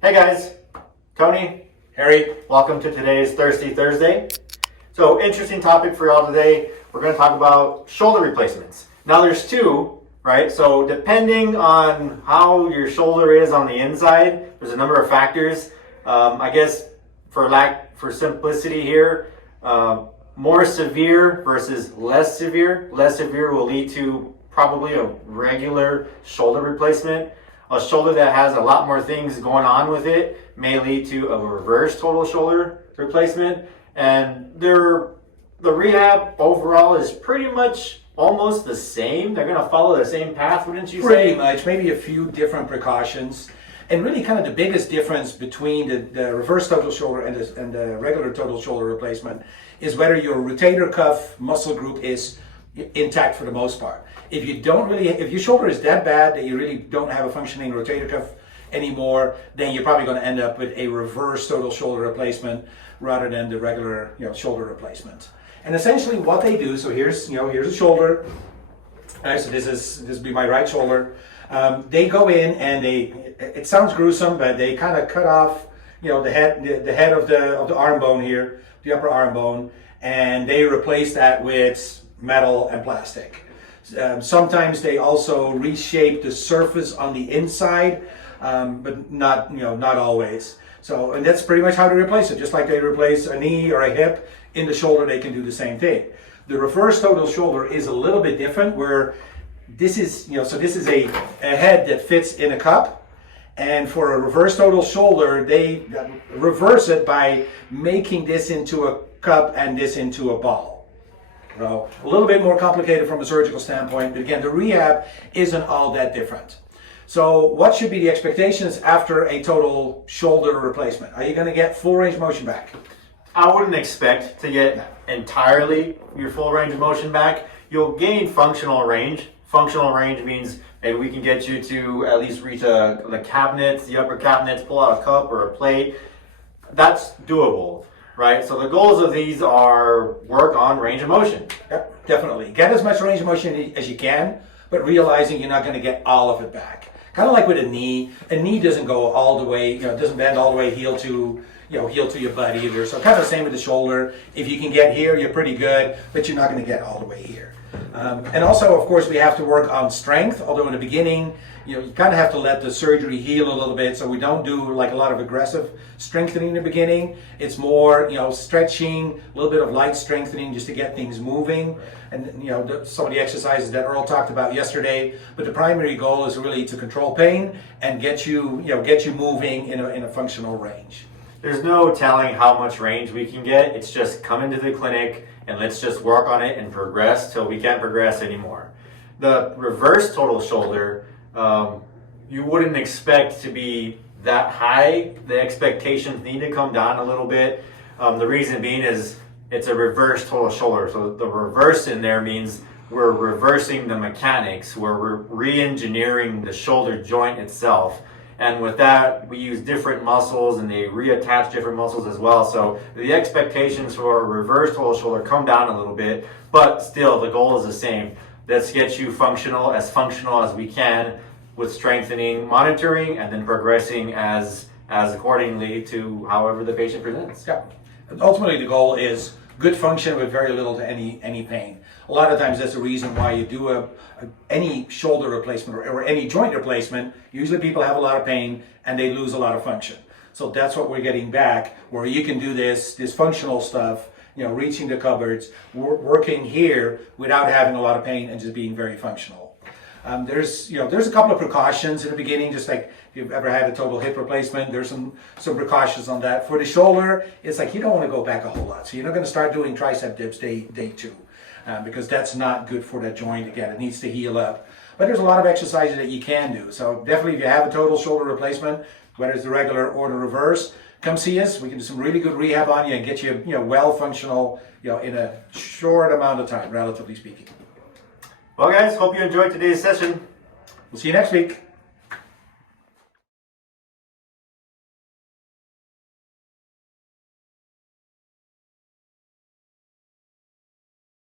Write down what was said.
Hey guys, Tony, Harry, welcome to today's Thirsty Thursday. So interesting topic for y'all today. We're going to talk about shoulder replacements. Now there's two, right? So depending on how your shoulder is on the inside, there's a number of factors. I guess for simplicity here, more severe versus less severe. Less severe will lead to probably a regular shoulder replacement. A shoulder that has a lot more things going on with it may lead to a reverse total shoulder replacement. And the rehab overall is pretty much almost the same. They're going to follow the same path, wouldn't you say? Pretty much, maybe a few different precautions. And really kind of the biggest difference between the reverse total shoulder and the regular total shoulder replacement is whether your rotator cuff muscle group is intact for the most part. If your shoulder is that bad that you really don't have a functioning rotator cuff anymore, then you're probably going to end up with a reverse total shoulder replacement rather than the regular shoulder replacement. And essentially what they do, so here's a shoulder. So this would be my right shoulder. They go in and it sounds gruesome, but they kind of cut off the head of the arm bone here, the upper arm bone, and they replace that with metal and plastic. Sometimes they also reshape the surface on the inside, but not always. So, and that's pretty much how they replace it. Just like they replace a knee or a hip in the shoulder, they can do the same thing. The reverse total shoulder is a little bit different, where this is this is a head that fits in a cup, and for a reverse total shoulder, they reverse it by making this into a cup and this into a ball. So a little bit more complicated from a surgical standpoint, but again, the rehab isn't all that different. So what should be the expectations after a total shoulder replacement? Are you going to get full range of motion back? I wouldn't expect to get entirely your full range of motion back. You'll gain functional range. Functional range means maybe we can get you to at least reach the cabinets, the upper cabinets, pull out a cup or a plate. That's doable. Right, so the goals of these are work on range of motion. Yep, definitely. Get as much range of motion as you can, but realizing you're not going to get all of it back. Kind of like with a knee doesn't go all the way, it doesn't bend all the way heel to your butt either. So kind of the same with the shoulder. If you can get here, you're pretty good, but you're not going to get all the way here. And also, of course, we have to work on strength, although in the beginning, you kind of have to let the surgery heal a little bit, so we don't do like a lot of aggressive strengthening in the beginning. It's more, stretching, a little bit of light strengthening just to get things moving. And, some of the exercises that Earl talked about yesterday, but the primary goal is really to control pain and get you moving in a functional range. There's no telling how much range we can get. It's just come into the clinic and let's just work on it and progress till we can't progress anymore. The reverse total shoulder, you wouldn't expect to be that high. The expectations need to come down a little bit. The reason being is it's a reverse total shoulder. So the reverse in there means we're reversing the mechanics, where we're re-engineering the shoulder joint itself. And with that, we use different muscles and they reattach different muscles as well. So the expectations for a reverse total shoulder come down a little bit, but still the goal is the same. Let's get you functional as we can with strengthening, monitoring, and then progressing as accordingly to however the patient presents. Yeah. Ultimately, the goal is good function with very little to any pain. A lot of times that's the reason why you do any shoulder replacement or any joint replacement. Usually people have a lot of pain and they lose a lot of function. So that's what we're getting back, where you can do this functional stuff, reaching the cupboards, working here without having a lot of pain and just being very functional. There's a couple of precautions in the beginning, just like if you've ever had a total hip replacement, there's some precautions on that. For the shoulder, it's like you don't want to go back a whole lot. So you're not going to start doing tricep dips day 2. Because that's not good for that joint. Again, it needs to heal up. But there's a lot of exercises that you can do. So definitely if you have a total shoulder replacement, whether it's the regular or the reverse, come see us. We can do some really good rehab on you and get you, well functional, in a short amount of time, relatively speaking. Well guys, hope you enjoyed today's session. We'll see you next week.